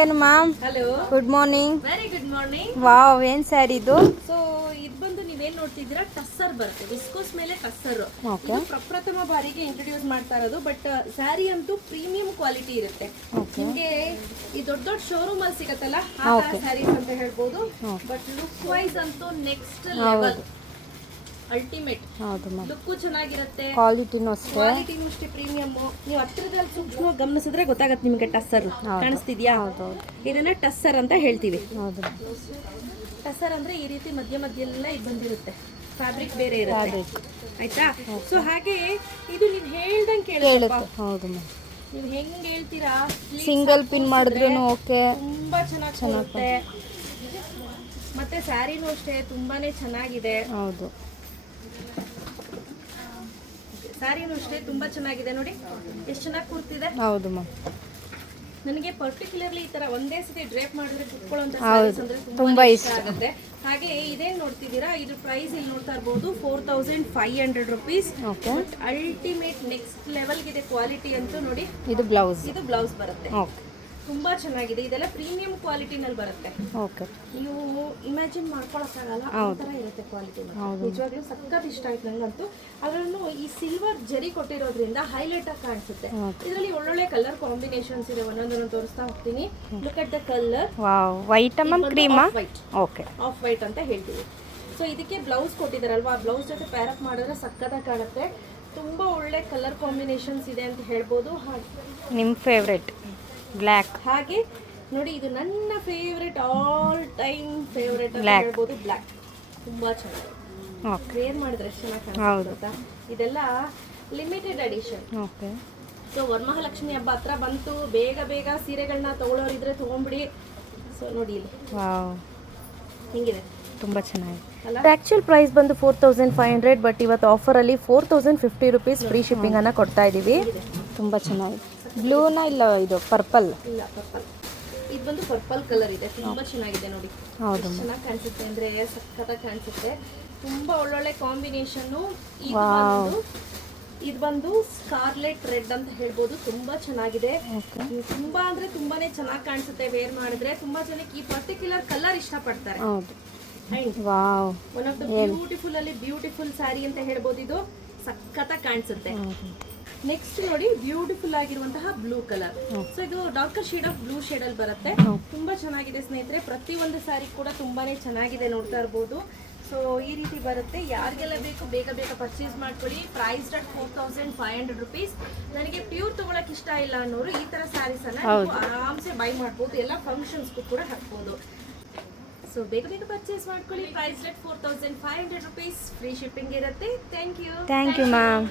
ಏನು ma'am? Hello, good morning. Very good morning. Wow, ಏನ್ ಸ್ಯಾರಿ ಇದು? ಸೊ ಇದು ಬಂದು ನೀವೇನ್ ನೋಡ್ತಿದ್ದೀರಾ, ಟಸ್ಸರ್ ಬರುತ್ತೆ, ವಿಸ್ಕೋಸ್ ಮೇಲೆ ಟಸ್ಸರ್. ಓಕೆ. ಇದು ಪ್ರಪ್ರಥಮ ಬಾರಿಗೆ ಇಂಟ್ರೊಡ್ಯೂಸ್ ಮಾಡ್ತಾ ಇರೋದು. ಬಟ್ ಸ್ಯಾರಿ ಅಂತೂ ಪ್ರೀಮಿಯಂ ಕ್ವಾಲಿಟಿ ಇರುತ್ತೆ. ನಿಮಗೆ ಈ ದೊಡ್ಡ ದೊಡ್ಡ ಶೋರೂಮ್ ಅಲ್ಲಿ ಸಿಗತ್ತಲ್ಲ, ಆ ಸ್ಯಾರೀಸ್ ಅಂತ ಹೇಳ್ಬೋದು. ಬಟ್ ಲುಕ್ ವೈಸ್ ಅಂತೂ ನೆಕ್ಸ್ಟ್ ಲೆವೆಲ್, ಅಲ್ಟಿಮೇಟ್. ಹೌದು ಮ್ಯಾಮ್. ಲುಕ್ಕು ಚೆನ್ನಾಗಿರುತ್ತೆ, ಕ್ವಾಲಿಟಿನೂ ಅಷ್ಟೇ. ಕ್ವಾಲಿಟಿನೂ ಅಷ್ಟೇ ಪ್ರೀಮಿಯಮ್. ನೀವು ಹತ್ರದಲ್ಲಿ ಸೂಕ್ಷ್ಮವಾಗಿ ಗಮನಿಸಿದ್ರೆ ಗೊತ್ತಾಗತ್ತೆ ನಿಮಗೆ. ಟಸ್ಸರ್ ಕಾಣಿಸ್ತಿದ್ಯಾ? ಇದನ್ನ ಟಸ್ಸರ್ ಅಂತ ಹೇಳ್ತೀವಿ. ಹೌದು. ಟಸ್ಸರ್ ಅಂದ್ರೆ ಈ ರೀತಿ ಮಧ್ಯ ಎಲ್ಲ ಇದು ಬಂದಿರುತ್ತೆ, ಫ್ಯಾಬ್ರಿಕ್ ಬೇರೆ ಇರುತ್ತೆ, ಆಯ್ತಾ? ಸೊ ಹಾಗೆ ಇದು ನೀವು ಹೇಳ್ದಂಗೆ ಕೇಳುತ್ತೆ. ಹೌದು ಮ್ಯಾಮ್. ನೀವು ಹೆಂಗ್ ಹೇಳ್ತೀರಾ, ಸಿಂಗಲ್ ಪಿನ್ ಮಾಡಿದ್ರು ಓಕೆ, ತುಂಬಾ ಚೆನ್ನಾಗಿ ಕಾಣುತ್ತೆ. ಮತ್ತೆ ಸ್ಯಾರಿನೂ ಅಷ್ಟೇ ತುಂಬಾನೇ ಚೆನ್ನಾಗಿದೆ. ಹೌದು. ಸ್ಯಾರಿನೂ ಅಷ್ಟೇ ತುಂಬಾ ಚೆನ್ನಾಗಿದೆ. ನೋಡಿ ಎಷ್ಟು ಚೆನ್ನಾಗಿ ಕೂರ್ತಿದೆ. ಹೌದು ಮ್ಯಾಮ್. ನನಗೆ ಪರ್ಟಿಕ್ಯುಲರ್ಲಿ ಈ ತರ ಒಂದೇ ಸತಿ ಡ್ರೇಪ್ ಮಾಡಿದ್ರೆ ಕುತ್ಕೊಳ್ಳೋಂತ ಅಂದ್ರೆ ತುಂಬಾ ಇಷ್ಟ ಆಗುತ್ತೆ. ಹಾಗೆ ಇದೇನ್ ನೋಡ್ತಿದ್ದೀರಾ, ಇದ್ರ ಪ್ರೈಸ್ ಇಲ್ಲಿ ನೋಡ್ತಾ ಇರಬಹುದು, 4500 rupees. ಅಲ್ಟಿಮೇಟ್ ನೆಕ್ಸ್ಟ್ ಲೆವೆಲ್ ಇದೆ ಕ್ವಾಲಿಟಿ ಅಂತೂ. ನೋಡಿ, ಇದು ಬ್ಲೌಸ್. ಇದು ಬ್ಲೌಸ್ ಬರುತ್ತೆ. ಓಕೆ. ತುಂಬಾ ಚೆನ್ನಾಗಿದೆ. ಇದೆಲ್ಲ ಪ್ರೀಮಿಯಂ ಕ್ವಾಲಿಟಿನಲ್ಲಿ ಬರುತ್ತೆ. ಓಕೆ. ನೀವು ಇಮ್ಯಾಜಿನ್ ಮಾಡ್ಕೊಳಕ್ಕಾಗಲ್ಲ, ಆ ಥರ ಇರುತ್ತೆ ಕ್ವಾಲಿಟಿ. ನಿಜವಾಗ್ಲೂ ಸಖತ್ ಇಷ್ಟ ಆಯ್ತು ನಂಗಂತೂ. ಅದರಲ್ಲೂ ಈ ಸಿಲ್ವರ್ ಜರಿ ಕೊಟ್ಟಿರೋದ್ರಿಂದ ಹೈಲೈಟ್ ಆಗಿ ಕಾಣಿಸುತ್ತೆ. ಇದರಲ್ಲಿ ಒಳ್ಳೊಳ್ಳೆ ಕಲರ್ ಕಾಂಬಿನೇಷನ್ಸ್ ಇದೆ, ಒಂದೊಂದನ್ನು ತೋರಿಸ್ತಾ ಹೋಗ್ತೀನಿ. Look at the colour. Wow, white ma'am, cream white. Okay, of white ಅಂತ ಹೇಳ್ತೀವಿ. ಸೊ ಇದಕ್ಕೆ ಬ್ಲೌಸ್ ಕೊಟ್ಟಿದ್ದಾರಲ್ವಾ, ಆ ಬ್ಲೌಸ್ ಜೊತೆ ಪ್ಯಾರ್ ಅಪ್ ಮಾಡಿದ್ರೆ ಸಕ್ಕತ್ತಾಗಿ ಕಾಣುತ್ತೆ. ತುಂಬಾ ಒಳ್ಳೆ ಕಲರ್ ಕಾಂಬಿನೇಷನ್ಸ್ ಇದೆ ಅಂತ ಹೇಳ್ಬೋದು. ನಿಮ್ಮ ಫೇವ್ರೆಟ್ ಬ್ಲ್ಯಾಕ್. ಹಾಗೆ ನೋಡಿ, ಇದು ನನ್ನ ಫೇವ್ರೆಟ್, ಆಲ್ ಟೈಮ್ ಫೇವ್ರೆಟ್ ಅಂತ ಹೇಳ್ಬೋದು, ಬ್ಲ್ಯಾಕ್. ತುಂಬಾ ಚೆನ್ನಾಗಿದೆ. ವೇರ್ ಮಾಡಿದ್ರೆ ಎಷ್ಟು ಚೆನ್ನಾಗಿ ಕಾಣುತ್ತೆ. ಇದೆಲ್ಲ limited edition. Okay. So Varamahalakshmi ಹಬ್ಬ ಹತ್ರ ಬಂತು, ಬೇಗ ಬೇಗ ಸೀರೆಗಳನ್ನ ತಗೊಳ್ಳೋರಿದ್ರೆ ತಗೊಂಡ್ಬಿಡಿ. ಸೊ ನೋಡಿ ಇಲ್ಲಿ ಹಿಂಗಿದೆ, ತುಂಬ ಚೆನ್ನಾಗಿದೆ. ಆಕ್ಚುಯಲ್ ಪ್ರೈಸ್ ಬಂದು 4500, ಬಟ್ ಇವತ್ತು ಆಫರಲ್ಲಿ 4050 rupees ಫ್ರೀ ಶಿಪ್ಪಿಂಗ್ ಅನ್ನ ಕೊಡ್ತಾ ಇದೀವಿ. ತುಂಬ ಚೆನ್ನಾಗಿದೆ. ಬ್ಲೂನ ಇಲ್ಲ, ಇದು ಪರ್ಪಲ್. ಇಲ್ಲ, ಪರ್ಪಲ್. ಇದು ಬಂದು ಪರ್ಪಲ್ ಕಲರ್ ಇದೆ, ತುಂಬಾ ಚೆನ್ನಾಗಿದೆ. ನೋಡಿ ಹೌದು, ಚೆನ್ನಾಗಿ ಕಾಣಿಸುತ್ತೆ ಅಂದ್ರೆ ಸಖತ್ತಾಗಿ ಕಾಣಿಸುತ್ತೆ. ತುಂಬಾ ಒಳ್ಳೊಳ್ಳೆ ಕಾಂಬಿನೇಷನ್. ಇದು ಬಂದು ಸ್ಕಾರ್ಲೆಟ್ ರೆಡ್ ಅಂತ ಹೇಳ್ಬೋದು, ತುಂಬಾ ಚೆನ್ನಾಗಿದೆ. ತುಂಬಾ ಅಂದ್ರೆ ತುಂಬಾನೇ ಚೆನ್ನಾಗಿ ಕಾಣಿಸುತ್ತೆ ವೇರ್ ಮಾಡಿದ್ರೆ. ತುಂಬಾ ಜನಕ್ಕೆ ಈ ಪರ್ಟಿಕ್ಯುಲರ್ ಕಲರ್ ಇಷ್ಟಪಡ್ತಾರೆ. ಒನ್ ಆಫ್ ದ ಬ್ಯೂಟಿಫುಲ್ ಅಲ್ಲಿ ಬ್ಯೂಟಿಫುಲ್ ಸ್ಯಾರಿ ಅಂತ ಹೇಳ್ಬೋದು. ಇದು ಸಖತ್ತಾಗಿ ಕಾಣಿಸುತ್ತೆ. ನೆಕ್ಸ್ಟ್ ನೋಡಿ, ಬ್ಯೂಟಿಫುಲ್ ಆಗಿರುವಂತಹ ಬ್ಲೂ ಕಲರ್. ಸೊ ಇದು darker shade of blue shade ಅಲ್ಲಿ ಬರುತ್ತೆ. ತುಂಬಾ ಚೆನ್ನಾಗಿದೆ ಸ್ನೇಹಿತರೆ. ಪ್ರತಿ ಒಂದು ಸ್ಯಾರಿ ಕೂಡ ತುಂಬಾನೇ ಚೆನ್ನಾಗಿದೆ, ನೋಡ್ತಾ ಇರ್ಬೋದು. ಸೊ ಈ ರೀತಿ ಬರುತ್ತೆ. ಯಾರಿಗೆಲ್ಲ ಬೇಕು ಬೇಗ ಬೇಗ ಪರ್ಚೇಸ್ ಮಾಡ್ಕೊಳ್ಳಿ. Price at 4500 rupees. ನನಗೆ ಪ್ಯೂರ್ ತಗೊಳಕ್ ಇಷ್ಟ ಇಲ್ಲ ಅನ್ನೋರು ಈ ತರ ಸ್ಯಾರೀಸ್ ಅನ್ನ ಆರಾಮ್ಸೆ ಬೈ ಮಾಡ್ಬೋದು. ಎಲ್ಲ ಫಂಕ್ಷನ್ಸ್ ಕೂಡ ಹಾಕ್ಬೋದು. ಸೊ ಬೇಗ ಬೇಗ ಪರ್ಚೇಸ್ ಮಾಡ್ಕೊಳ್ಳಿ. Price at 4500 rupees. Free shipping ಇರುತ್ತೆ. Thank you ma'am.